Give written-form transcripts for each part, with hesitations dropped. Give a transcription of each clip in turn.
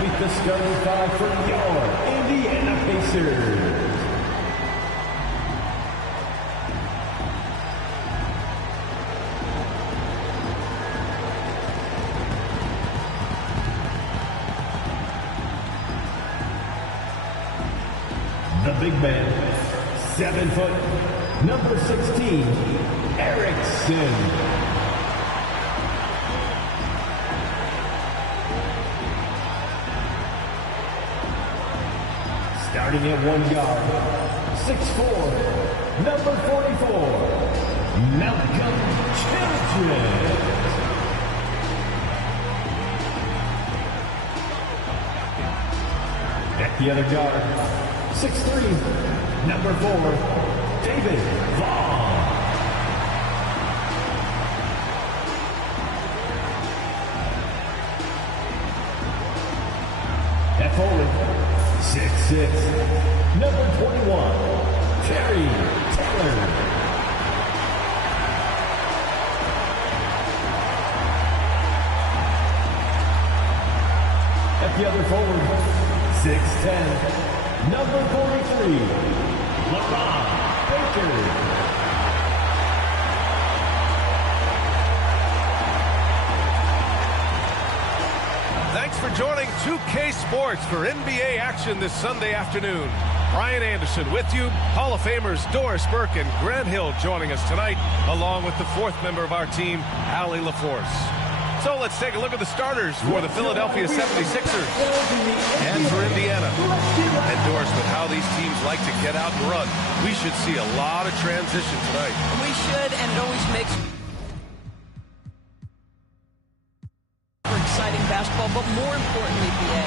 meet the starting five for your Indiana Pacers. The big man, 7 foot, number 16, Erickson. Starting at 1 guard, 6'4", number 44, Malcolm Childress. At the other guard, 6'3", number 4, David Vaughn. At forward, 6'6", number 21, Terry Taylor. At the other forward, 6'10", number 43, LeBron Baker. Thanks for joining 2K Sports for NBA action this Sunday afternoon. Brian Anderson with you, Hall of Famers Doris Burke and Grant Hill joining us tonight, along with the fourth member of our team, Allie LaForce. So let's take a look at the starters for the Philadelphia 76ers and for Indiana. And Doris, with how these teams like to get out and run, we should see a lot of transition tonight. We should, and it always makes exciting basketball, but more importantly, BA,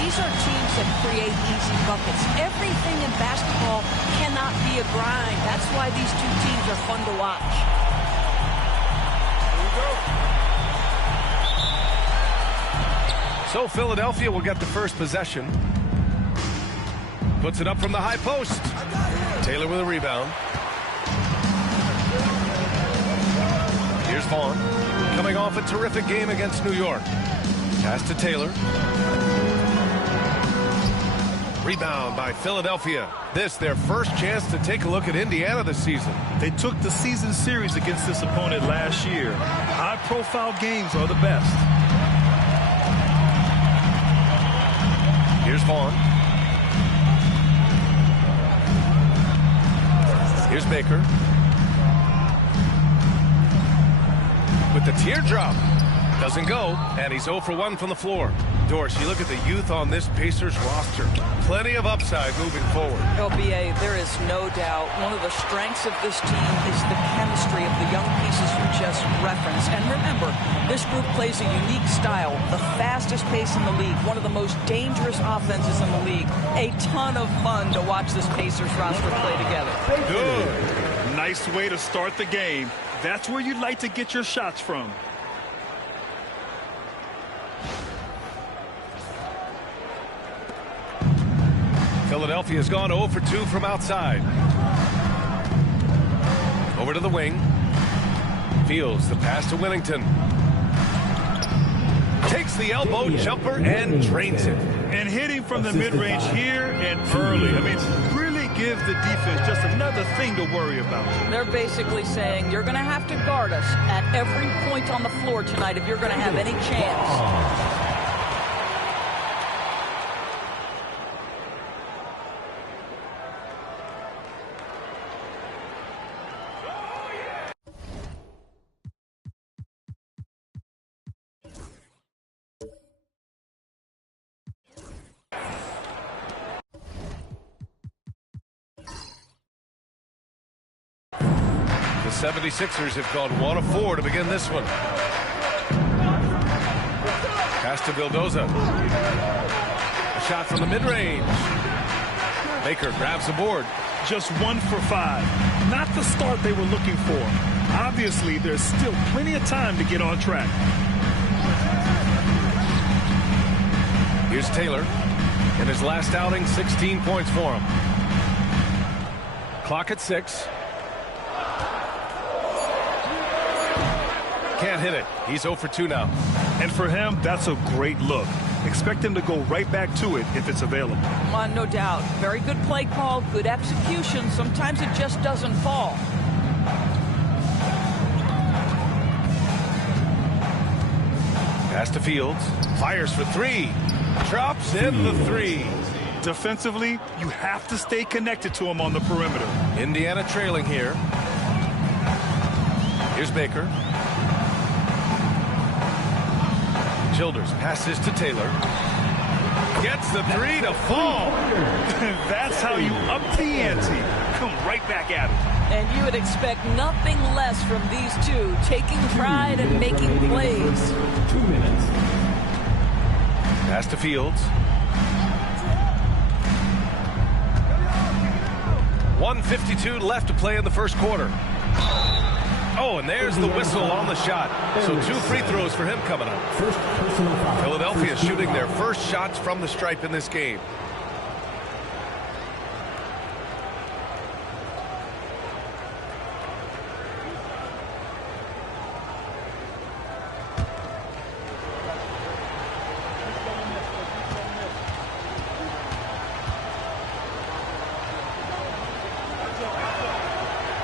these are teams that create easy buckets. Everything in basketball cannot be a grind. That's why these two teams are fun to watch. Here we go. So Philadelphia will get the first possession. Puts it up from the high post. Taylor with a rebound. Here's Vaughn, coming off a terrific game against New York. Pass to Taylor. Rebound by Philadelphia. This their first chance to take a look at Indiana this season. They took the season series against this opponent last year. High-profile games are the best. Here's Vaughn. Here's Baker. With the teardrop. Doesn't go, and he's 0 for 1 from the floor. Doris, you look at the youth on this Pacers roster. Plenty of upside moving forward. BA, there is no doubt one of the strengths of this team is the chemistry of the young pieces you just referenced. And remember, this group plays a unique style, the fastest pace in the league, one of the most dangerous offenses in the league. A ton of fun to watch this Pacers roster play together. Good. Nice way to start the game. That's where you'd like to get your shots from. Philadelphia has gone 0 for 2 from outside. Over to the wing. Fields the pass to Whittington. Takes the elbow jumper and drains it. And hitting from the mid-range here and early. I mean, really give the defense just another thing to worry about. They're basically saying you're going to have to guard us at every point on the floor tonight if you're going to have any chance. The 76ers have gone 1 of 4 to begin this one. Pass to Vildoza. A shot from the mid-range. Baker grabs the board. Just 1 for 5. Not the start they were looking for. Obviously, there's still plenty of time to get on track. Here's Taylor. In his last outing, 16 points for him. Clock at 6. Can't hit it. He's 0 for 2 now. And for him, that's a great look. expect him to go right back to it if it's available. No doubt. Very good play call, good execution. Sometimes it just doesn't fall. Pass to Fields. Fires for three. Drops in the three. Defensively, you have to stay connected to him on the perimeter. Indiana trailing here. Here's Baker. Childers passes to Taylor. Gets the three to fall. That's how you up the ante. Come right back at it. And you would expect nothing less from these two, taking pride and making plays. 2 minutes. Pass to Fields. 1:52 left to play in the first quarter. Oh, and there's the whistle on the shot. So 2 free throws for him coming up. First personal foul. Philadelphia shooting their first shots from the stripe in this game.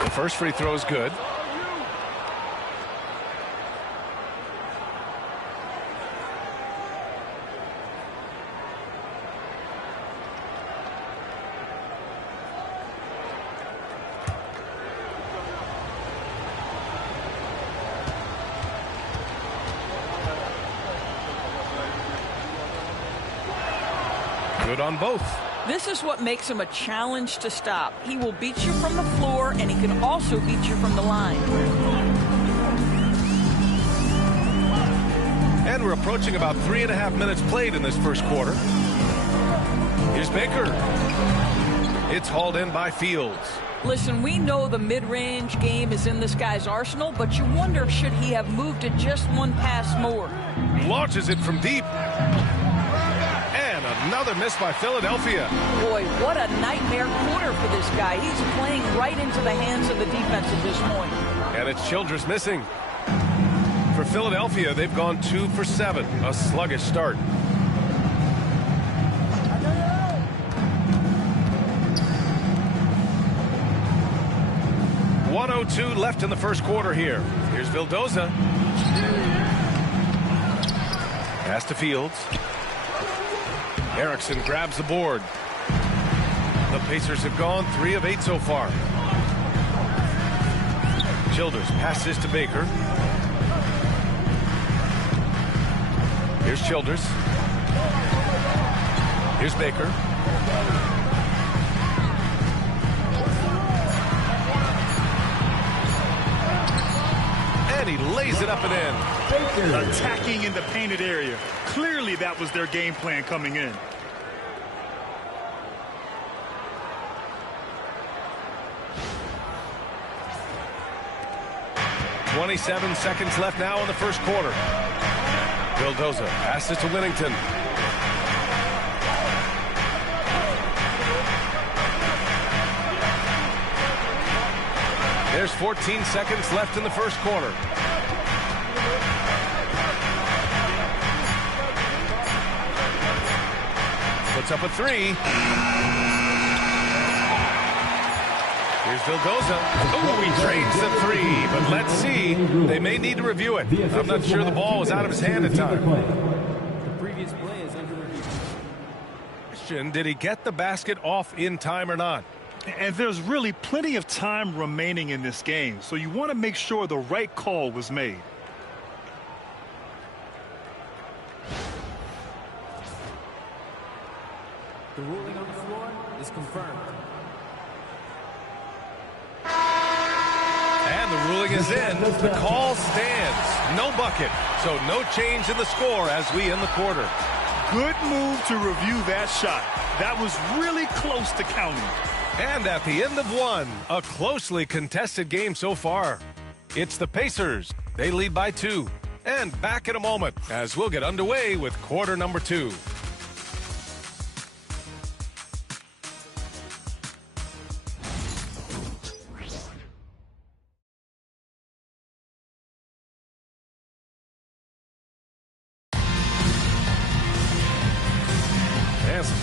The first free throw is good. Good on both. This is what makes him a challenge to stop. He will beat you from the floor, and he can also beat you from the line. And we're approaching about 3.5 minutes played in this first quarter. Here's Baker. It's hauled in by Fields. Listen, we know the mid-range game is in this guy's arsenal, but you wonder, should he have moved it just one pass more? Launches it from deep. And another miss by Philadelphia. Boy, what a nightmare quarter for this guy. He's playing right into the hands of the defense at this point. And it's Childress missing. For Philadelphia, they've gone 2 for 7. A sluggish start. .102 left in the first quarter here. Here's Vildoza. Pass to Fields. Erickson grabs the board. The Pacers have gone 3 of 8 so far. Childers passes to Baker. Here's Childers. Here's Baker. And he lays it up and in. Attacking in the painted area. Clearly that was their game plan coming in. .27 seconds left now in the first quarter. Vildoza passes to Whittington. There's 14 seconds left in the first quarter. Puts up a 3. Here's Vildoza. Oh, he trades the 3, but let's see. They may need to review it. I'm not sure the ball was out of his hand in time. The previous play is under review. Question, did he get the basket off in time or not? And there's really plenty of time remaining in this game, so you want to make sure the right call was made. The ruling on the floor is confirmed. And the ruling is in. The call stands. No bucket. So no change in the score as we end the quarter. Good move to review that shot. That was really close to counting. And at the end of one, a closely contested game so far. It's the Pacers. They lead by 2. And back in a moment as we'll get underway with quarter number 2.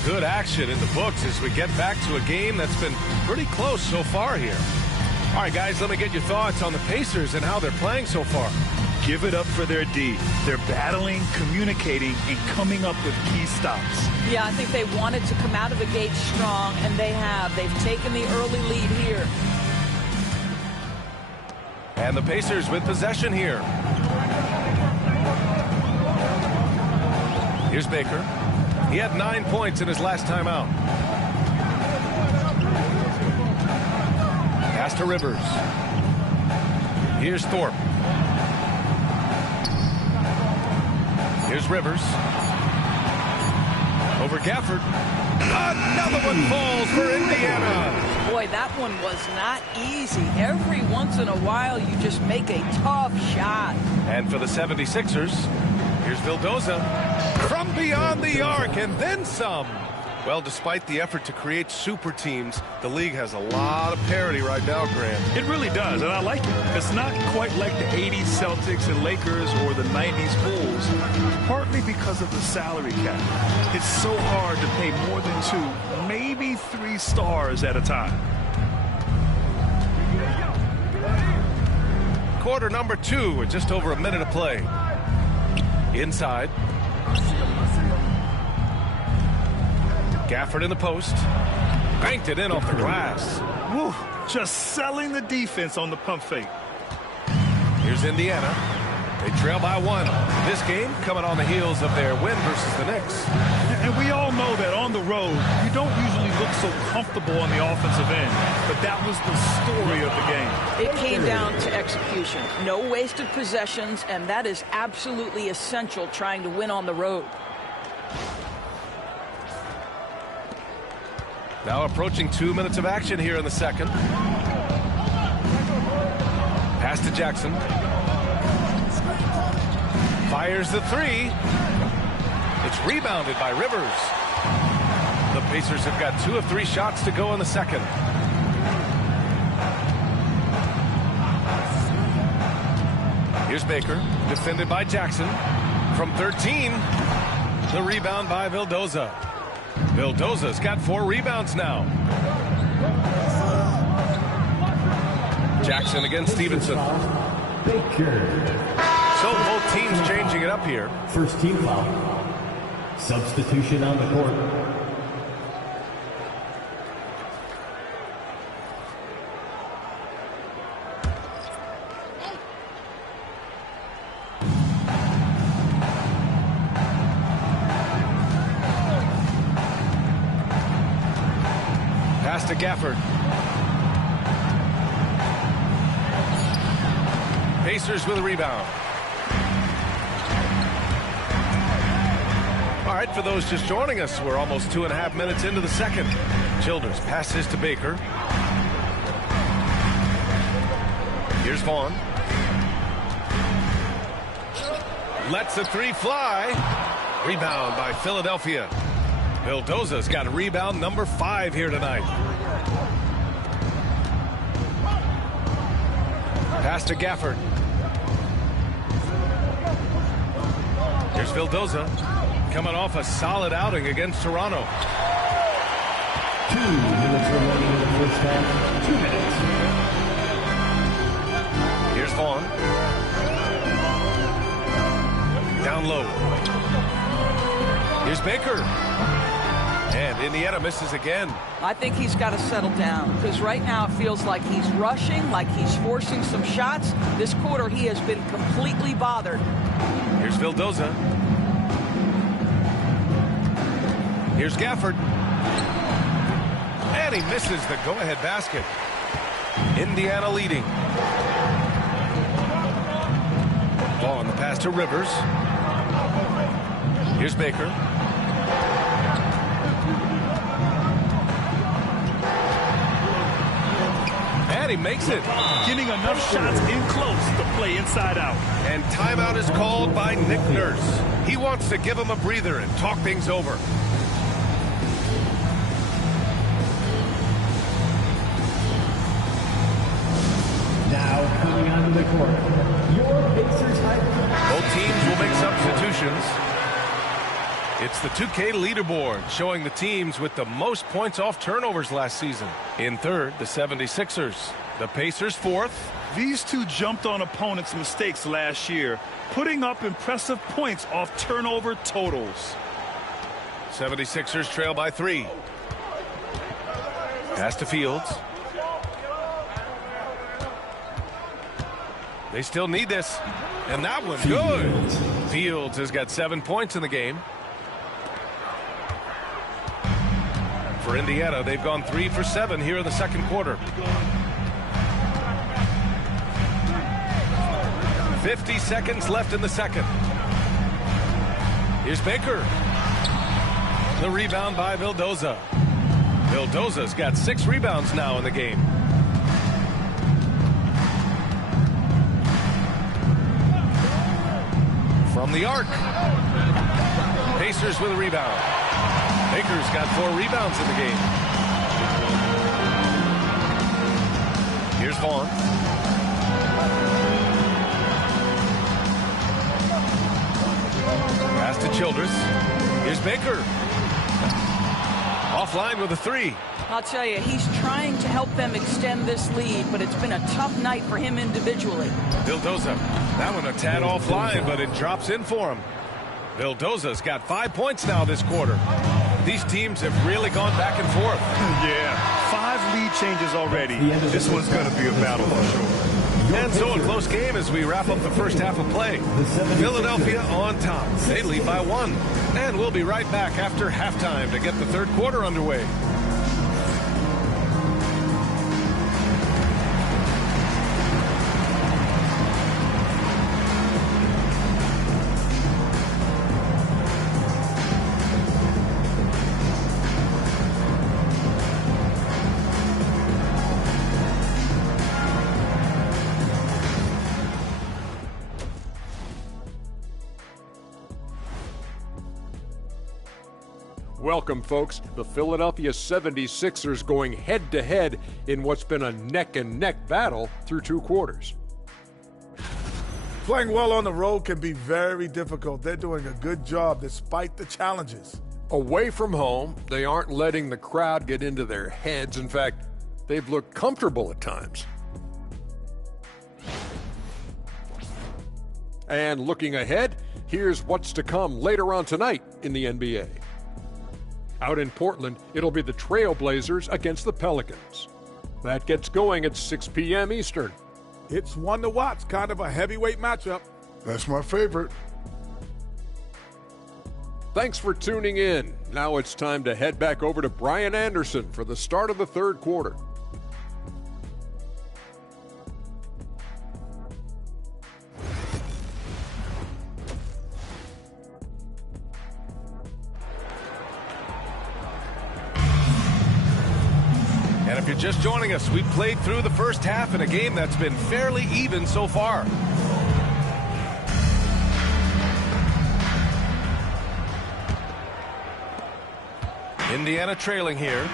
Good action in the books as we get back to a game that's been pretty close so far here. All right, guys, let me get your thoughts on the Pacers and how they're playing so far. Give it up for their D. They're battling, communicating, and coming up with key stops. Yeah, I think they wanted to come out of the gate strong, and they have. They've taken the early lead here. And the Pacers with possession here. Here's Baker. He had 9 points in his last time out. Pass to Rivers. Here's Thorpe. Here's Rivers. Over Gafford. Another one falls for Indiana. Boy, that one was not easy. Every once in a while, you just make a tough shot. And for the 76ers, here's Vildoza. From beyond the arc and then some. Well, despite the effort to create super teams, the league has a lot of parity right now, Grant. It really does, and I like it. It's not quite like the 80s Celtics and Lakers or the 90s Bulls, partly because of the salary cap. It's so hard to pay more than 2, maybe 3 stars at a time. Quarter number 2 with just over a minute to play. Inside. Gafford in the post. Banked it in off the glass. Woo, just selling the defense on the pump fake. Here's Indiana. They trail by 1. This game coming on the heels of their win versus the Knicks. And we all know that on the road, you don't usually look so comfortable on the offensive end. But that was the story of the game. It came down to execution. No wasted possessions, and that is absolutely essential trying to win on the road. Now approaching 2 minutes of action here in the second. Pass to Jackson. Fires the 3. It's rebounded by Rivers. The Pacers have got 2 of 3 shots to go in the second. Here's Baker, defended by Jackson. From 13, the rebound by Vildoza. Vildoza's got 4 rebounds now. Jackson against Stevenson. Baker. So both teams changing it up here. First team foul. Substitution on the court. Pass to Gafford. Pacers with a rebound. All right, for those just joining us, we're almost 2.5 minutes into the second. Childers passes to Baker. Here's Vaughn. Lets the 3 fly. Rebound by Philadelphia. Vildoza's got a rebound number 5 here tonight. Pass to Gafford. Here's Vildoza. Coming off a solid outing against Toronto. 2 minutes remaining in the first half. 2 minutes. Here's Vaughn. Down low. Here's Baker. And Indiana misses again. I think he's got to settle down because right now it feels like he's rushing, like he's forcing some shots. This quarter he has been completely bothered. Here's Vildoza. Here's Gafford. And he misses the go-ahead basket. Indiana leading. Ball on the pass to Rivers. Here's Baker. And he makes it. Getting enough shots in close to play inside out. And timeout is called by Nick Nurse. He wants to give him a breather and talk things over. Now coming onto the court, your Pacers high. Both teams will make substitutions. It's the 2K leaderboard showing the teams with the most points off turnovers last season. In third, the 76ers. The Pacers fourth. These two jumped on opponents' mistakes last year, putting up impressive points off turnover totals. 76ers trail by 3. Pass to Fields. They still need this. And that one good. Fields has got 7 points in the game. For Indiana, they've gone 3 for 7 here in the second quarter. 50 seconds left in the second. Here's Baker. The rebound by Vildoza. Vildoza's got 6 rebounds now in the game. From the arc. Pacers with a rebound. Baker's got 4 rebounds in the game. Here's Vaughn. Pass to Childress. Here's Baker. Offline with a 3. I'll tell you, he's trying to help them extend this lead, but it's been a tough night for him individually. Vildoza. That one a tad offline, but it drops in for him. Vildoza's got 5 points now this quarter. These teams have really gone back and forth. Yeah, 5 lead changes already. This one's going to be a battle for sure. And so a close game as we wrap up the first half of play. Philadelphia on top. They lead by 1. And we'll be right back after halftime to get the third quarter underway. Welcome, folks. The Philadelphia 76ers going head-to-head in what's been a neck-and-neck battle through 2 quarters. Playing well on the road can be very difficult. They're doing a good job despite the challenges. Away from home, they aren't letting the crowd get into their heads. In fact, they've looked comfortable at times. And looking ahead, here's what's to come later on tonight in the NBA. Out in Portland, it'll be the Trailblazers against the Pelicans. That gets going at 6 p.m. Eastern. It's one to watch, kind of a heavyweight matchup. That's my favorite. Thanks for tuning in. Now it's time to head back over to Brian Anderson for the start of the third quarter. And if you're just joining us, we've played through the first half in a game that's been fairly even so far. Indiana trailing here.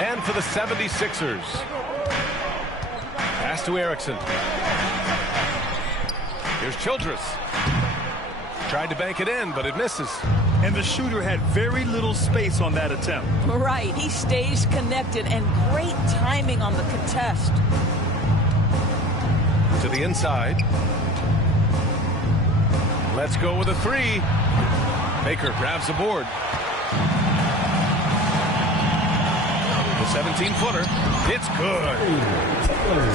And for the 76ers. Pass to Erickson. Here's Childress. Tried to bank it in, but it misses. And the shooter had very little space on that attempt. Right, he stays connected, and great timing on the contest. To the inside. Let's go with a 3. Baker grabs the board. The 17-footer. It's good.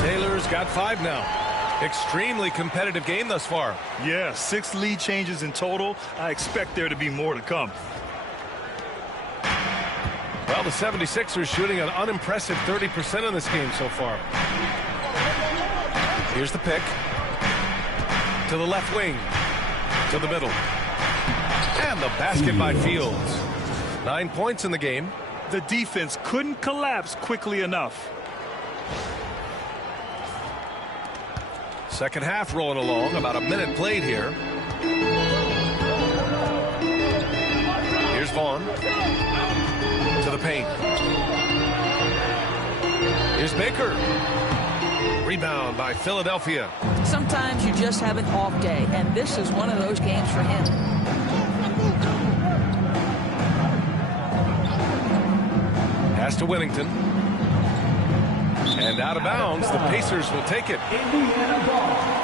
Taylor's got 5 now. Extremely competitive game thus far. Yeah, 6 lead changes in total. I expect there to be more to come. Well, the 76ers shooting an unimpressive 30% in this game so far. Here's the pick. To the left wing. To the middle. And the basket by Fields. 9 points in the game. The defense couldn't collapse quickly enough. Second half rolling along. About a minute played here. Here's Vaughn. To the paint. Here's Baker. Rebound by Philadelphia. Sometimes you just have an off day, and this is one of those games for him. to Winnington. And out of bounds, the Pacers will take it. Indiana ball.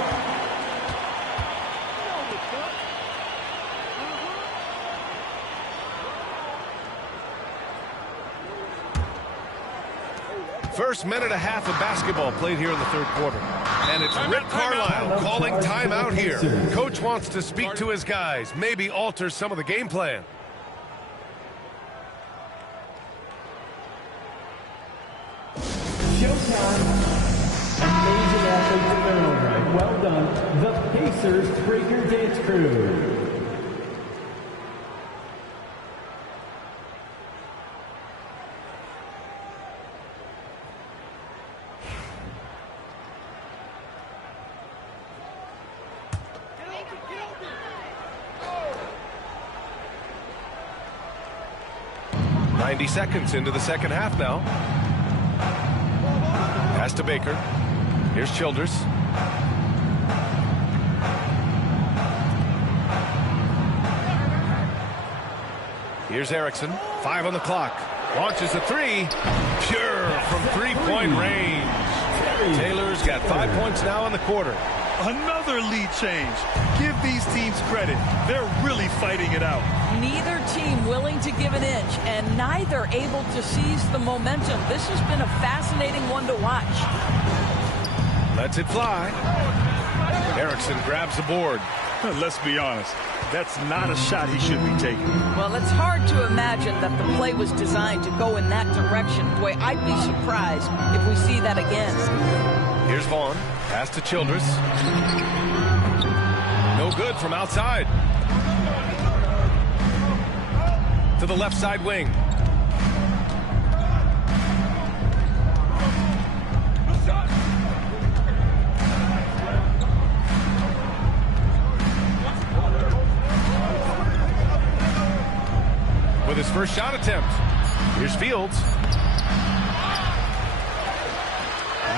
First minute and a half of basketball played here in the third quarter. And it's Rick Carlisle calling timeout here. Coach wants to speak to his guys, maybe alter some of the game plan. Showtime. Amazing athlete development. Well done. The Pacers Breaker Dance Crew. Seconds into the second half now. Pass to Baker. Here's Childress. Here's Erickson. 5 on the clock. Launches a three. Pure from three-point range. Taylor's got 5 points now in the quarter. Another lead change. Give these teams credit. They're really fighting it out. Neither team willing to give an inch, and neither able to seize the momentum. This has been a fascinating one to watch. Lets it fly. Erickson grabs the board. Let's be honest. That's not a shot he should be taking. Well, it's hard to imagine that the play was designed to go in that direction. Boy, I'd be surprised if we see that again. Here's Vaughn. Pass to Childress. No good from outside. To the left side wing. With his first shot attempt. Here's Fields.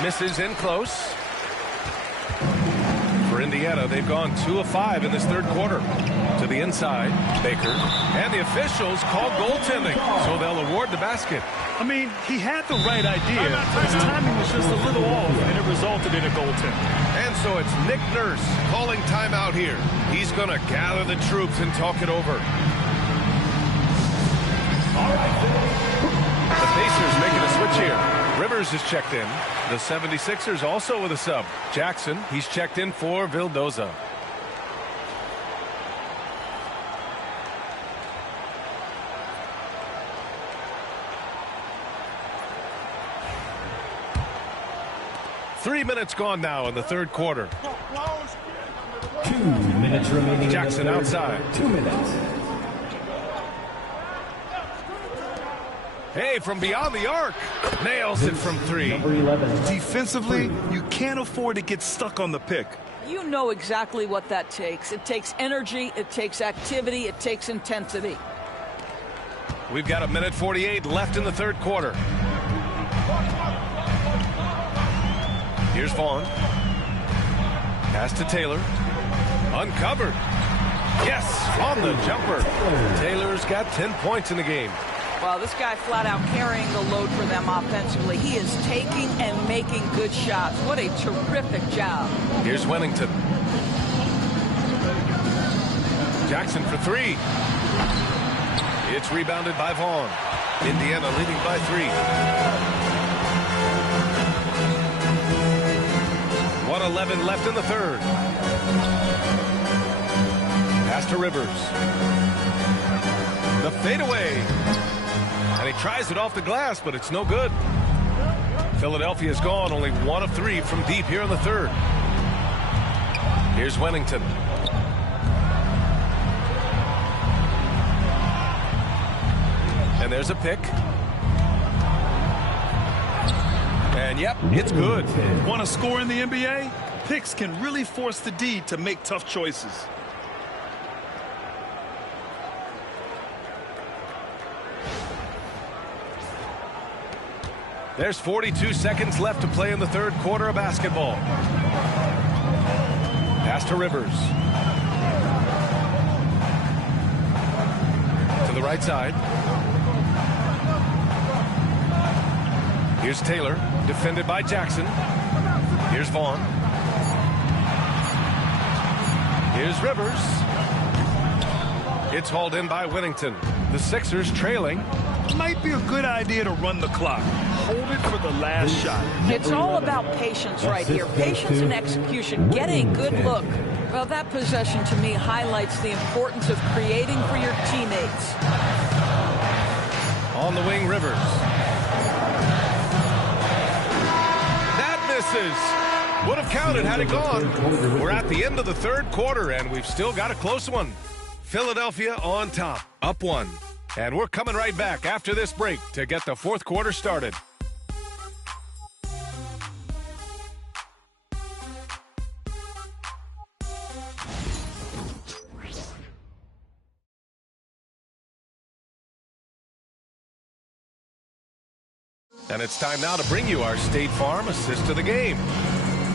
Misses in close. For Indiana, they've gone 2 of 5 in this third quarter. To the inside, Baker. And the officials called goaltending, so they'll award the basket. I mean, he had the right idea, but his timing was just a little off, and it resulted in a goaltending. And so it's Nick Nurse calling timeout here. He's going to gather the troops and talk it over. The Pacers making a switch here. Rivers is checked in. The 76ers also with a sub. Jackson, he's checked in for Vildoza. Three minutes gone now in the third quarter. 2 minutes remaining. Jackson outside. 2 minutes. Hey, from beyond the arc. Nails it from 3. Number 11. Defensively, you can't afford to get stuck on the pick. You know exactly what that takes. It takes energy, it takes activity, it takes intensity. We've got 1:48 left in the third quarter. Here's Vaughn. Pass to Taylor. Uncovered. Yes, on the jumper. Taylor's got 10 points in the game. Well, this guy flat out carrying the load for them offensively. He is taking and making good shots. What a terrific job. Here's Winnington. Jackson for 3. It's rebounded by Vaughn. Indiana leading by 3. 1:11 left in the third. Pass to Rivers. The fadeaway. And he tries it off the glass, but it's no good. Philadelphia's gone only 1 of 3 from deep here in the third. Here's Winnington. And there's a pick. And yep, it's good. Want to score in the NBA? Picks can really force the D to make tough choices. There's 42 seconds left to play in the third quarter of basketball. Pass to Rivers. To the right side. Here's Taylor, defended by Jackson. Here's Vaughn. Here's Rivers. It's hauled in by Whittington. The Sixers trailing. Might be a good idea to run the clock. Hold it for the last shot. It's all about patience right here. Patience and execution. Get a good look. Well, that possession to me highlights the importance of creating for your teammates. On the wing, Rivers. That misses. Would have counted had it gone. We're at the end of the third quarter, and we've still got a close one. Philadelphia on top, up 1. And we're coming right back after this break to get the fourth quarter started. And it's time now to bring you our State Farm assist of the game.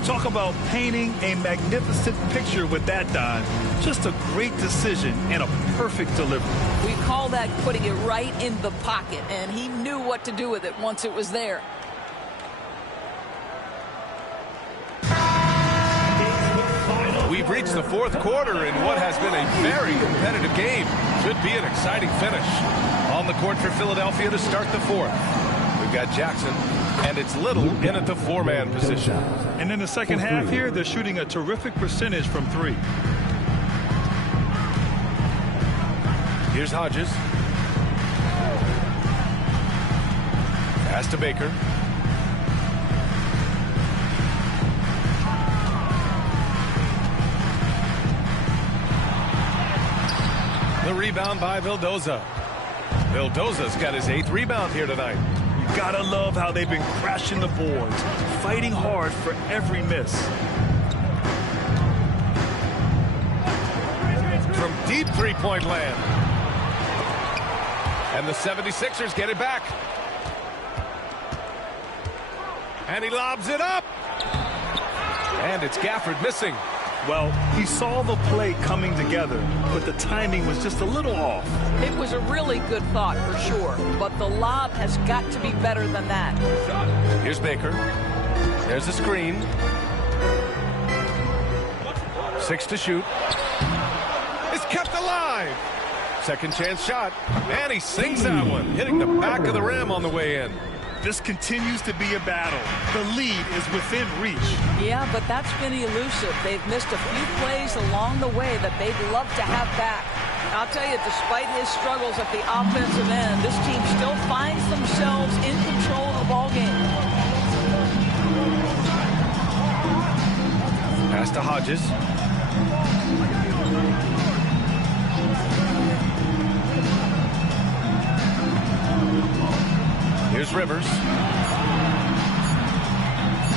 Talk about painting a magnificent picture with that, Don. Just a great decision and a perfect delivery. We call that putting it right in the pocket, and he knew what to do with it once it was there. We've reached the fourth quarter in what has been a very competitive game. Should be an exciting finish. On the court for Philadelphia to start the fourth. We've got Jackson, and it's Little in at the 4-man position. And in the second half here, they're shooting a terrific percentage from 3. Here's Hodges. Pass to Baker. The rebound by Vildoza. Vildoza's got his 8th rebound here tonight. Gotta love how they've been crashing the boards, fighting hard for every miss. From deep three-point land. And the 76ers get it back. And he lobs it up. And it's Gafford missing. Well, he saw the play coming together, but the timing was just a little off. It was a really good thought for sure, but the lob has got to be better than that. Here's Baker. There's a screen. 6 to shoot. It's kept alive. Second chance shot. And he sinks that one, hitting the back of the rim on the way in. This continues to be a battle. The lead is within reach. Yeah, but that's been elusive. They've missed a few plays along the way that they'd love to have back. I'll tell you, despite his struggles at the offensive end, this team still finds themselves in control of the ball game. Pass to Hodges. Here's Rivers.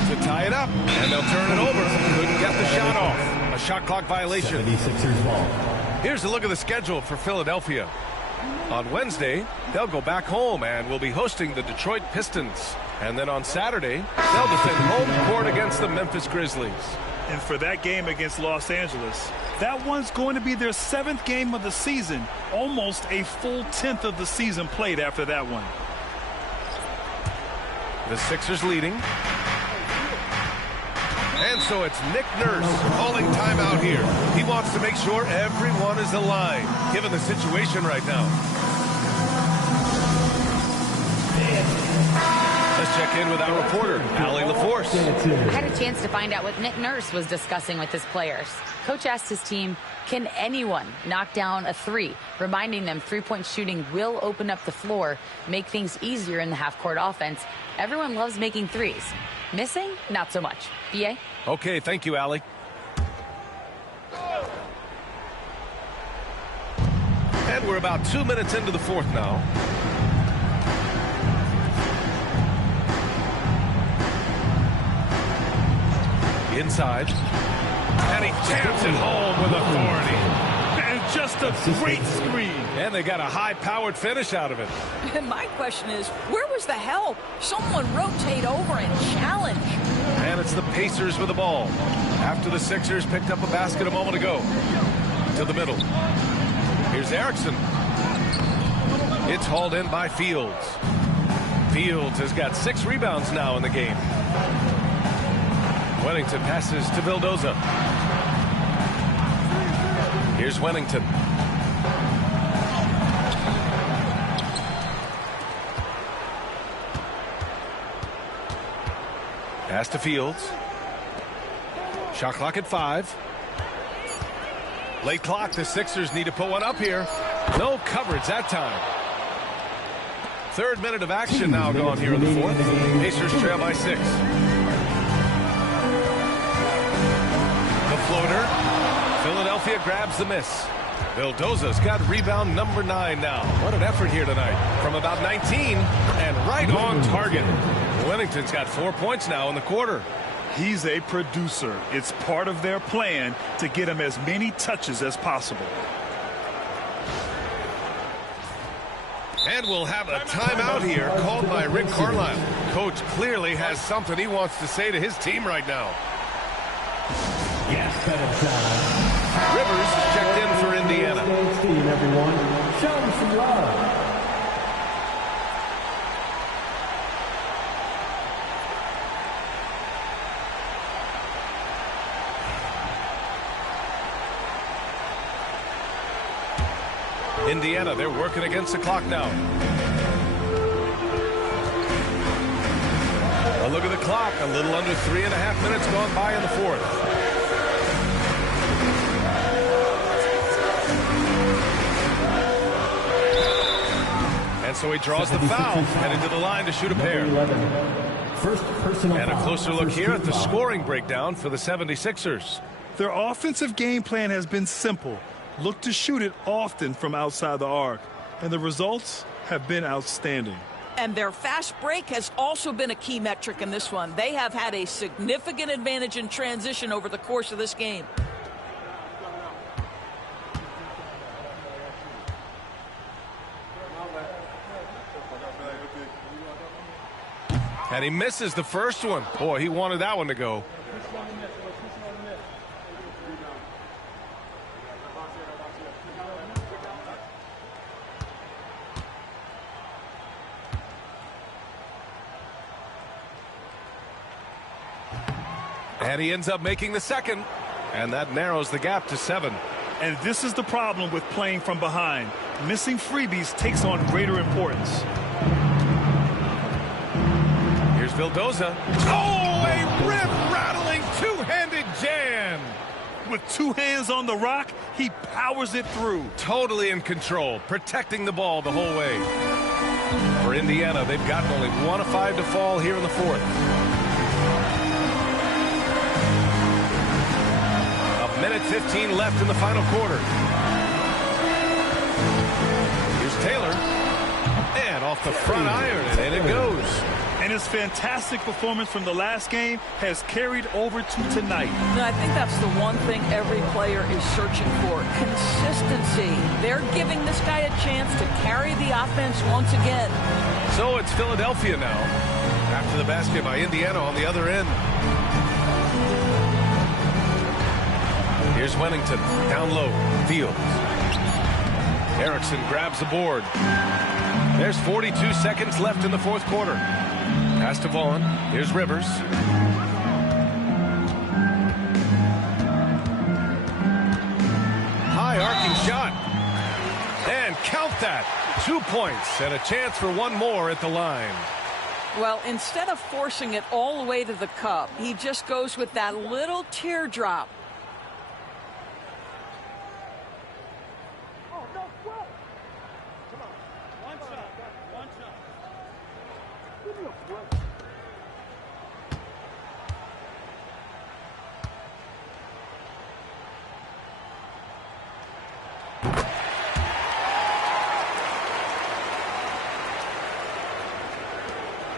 To tie it up, and they'll turn it over. Couldn't get the shot off. A shot clock violation. 76ers ball. Here's a look at the schedule for Philadelphia. On Wednesday, they'll go back home and will be hosting the Detroit Pistons. And then on Saturday, they'll defend home court against the Memphis Grizzlies. And for that game against Los Angeles, that one's going to be their 7th game of the season. Almost a full 10th of the season played after that one. The Sixers leading. And so it's Nick Nurse calling timeout here. He wants to make sure everyone is aligned, given the situation right now. Let's check in with our reporter, Allie LaForce. I had a chance to find out what Nick Nurse was discussing with his players. Coach asked his team, can anyone knock down a 3? Reminding them three-point shooting will open up the floor, make things easier in the half-court offense. Everyone loves making threes. Missing? Not so much. BA? Okay, thank you, Allie. And we're about 2 minutes into the fourth now. Inside. And he jams it home with authority. And just a great screen. And they got a high-powered finish out of it. And my question is, where was the help? Someone rotate over and challenge. And it's the Pacers with the ball. After the Sixers picked up a basket a moment ago. To the middle. Here's Erickson. It's hauled in by Fields. Fields has got 6 rebounds now in the game. Wennington passes to Vildoza. Here's Wennington. Pass to Fields. Shot clock at 5. Late clock. The Sixers need to put one up here. No coverage that time. 3rd minute of action now gone here in the 4th. Pacers trail by 6. The floater. Philadelphia grabs the miss. Vildoza's got rebound number 9 now. What an effort here tonight. From about 19 and right on target. Wennington's got 4 points now in the quarter. He's a producer. It's part of their plan to get him as many touches as possible. And we'll have a timeout here called by Rick Carlisle. Coach clearly has something he wants to say to his team right now. Yes, better time. Rivers is checked in for Indiana. Thanks, team, everyone. Show them some love. Indiana, they're working against the clock now. A look at the clock. A little under 3.5 minutes gone by in the 4th. And so he draws the foul, heading to the line to shoot a pair. First personal And a foul. closer look First here at the foul. scoring breakdown for the 76ers. Their offensive game plan has been simple. Look to shoot it often from outside the arc. And the results have been outstanding. And their fast break has also been a key metric in this one. They have had a significant advantage in transition over the course of this game. And he misses the first one. Boy, he wanted that one to go. And he ends up making the second. And that narrows the gap to 7. And this is the problem with playing from behind. Missing freebies takes on greater importance. Here's Vildoza. Oh, a rip-rattling two-handed jam. With 2 hands on the rock, he powers it through. Totally in control, protecting the ball the whole way. For Indiana, they've gotten only 1 of 5 to fall here in the 4th. A minute 15 left in the final quarter. Here's Taylor. And off the front iron, and in it goes. And his fantastic performance from the last game has carried over to tonight. And I think that's the one thing every player is searching for. Consistency. They're giving this guy a chance to carry the offense once again. So it's Philadelphia now. After the basket by Indiana on the other end. Here's Wennington. Down low. Fields. Erickson grabs the board. There's 42 seconds left in the 4th quarter. Pass to Vaughn. Here's Rivers. High arcing shot. And count that. 2 points and a chance for one more at the line. Well, instead of forcing it all the way to the cup, he just goes with that little teardrop.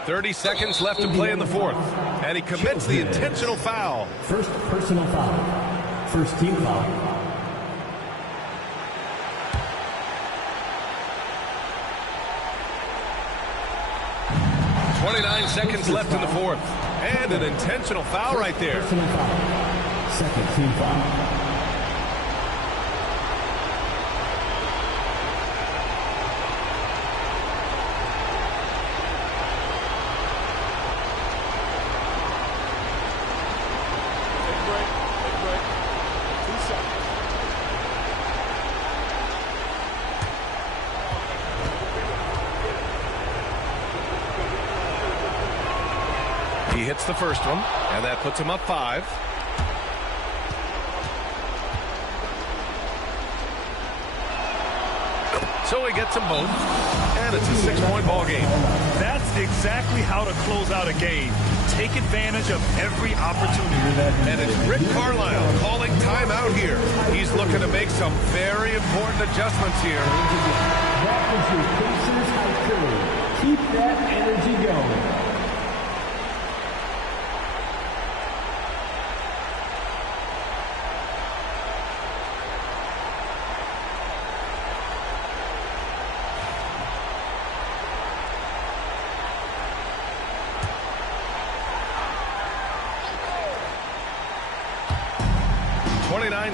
.30 seconds left to play in the 4th. And he commits the intentional foul. First personal foul. First team foul. 29 seconds left in the 4th. And an intentional foul right there. Personal foul. Second team foul. He hits the first one, and that puts him up 5. So he gets them both, and it's a 6-point ball game. That's exactly how to close out a game. Take advantage of every opportunity. And it's Rick Carlisle calling timeout here. He's looking to make some very important adjustments here. That is your Pacers haiku. Keep that energy going.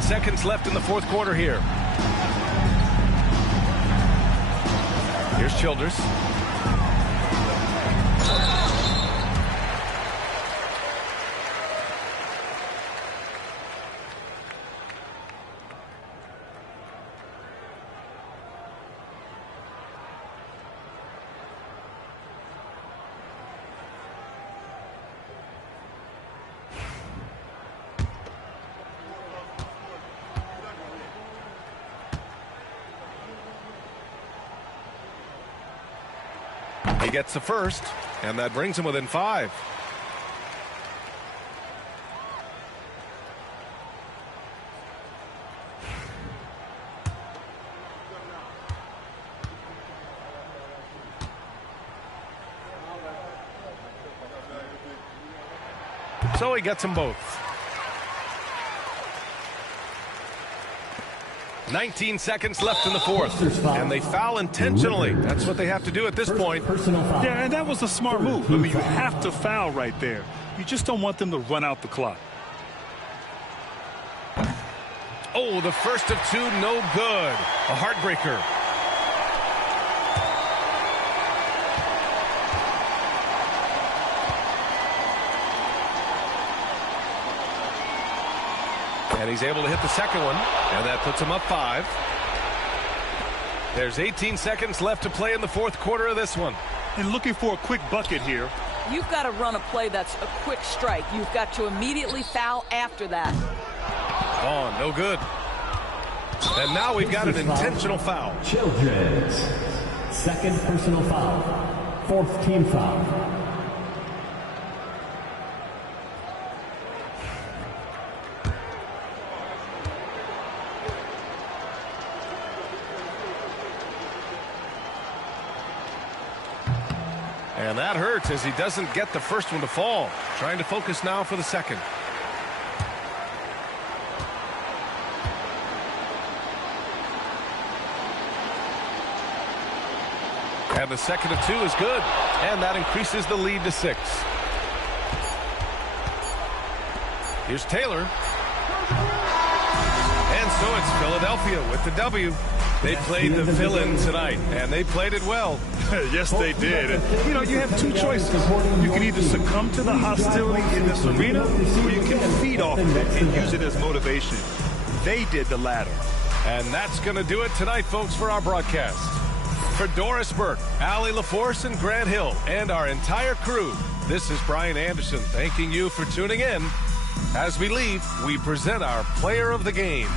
Seconds left in the fourth quarter here. Here's Childers. He gets the first, and that brings him within 5. So he gets them both. 19 seconds left in the fourth, and they foul intentionally. That's what they have to do at this point. Yeah, and that was a smart move. I mean, you have to foul right there. You just don't want them to run out the clock. Oh, the first of 2, no good. A heartbreaker. And he's able to hit the second one, and that puts him up 5. There's 18 seconds left to play in the fourth quarter of this one. And looking for a quick bucket here. You've got to run a play that's a quick strike. You've got to immediately foul after that. Oh, no good. And now we've got an intentional foul. Children's second personal foul. 4th team foul. And that hurts as he doesn't get the first one to fall. Trying to focus now for the second. And the second of 2 is good. And that increases the lead to 6. Here's Taylor. And so it's Philadelphia with the W. They played the villain tonight, and they played it well. Yes, they did. And, you know, you have 2 choices. You can either succumb to the hostility in this arena, or you can feed off of it and use it as motivation. They did the latter. And that's going to do it tonight, folks, for our broadcast. For Doris Burke, Allie LaForce, and Grant Hill, and our entire crew, this is Brian Anderson thanking you for tuning in. As we leave, we present our player of the game.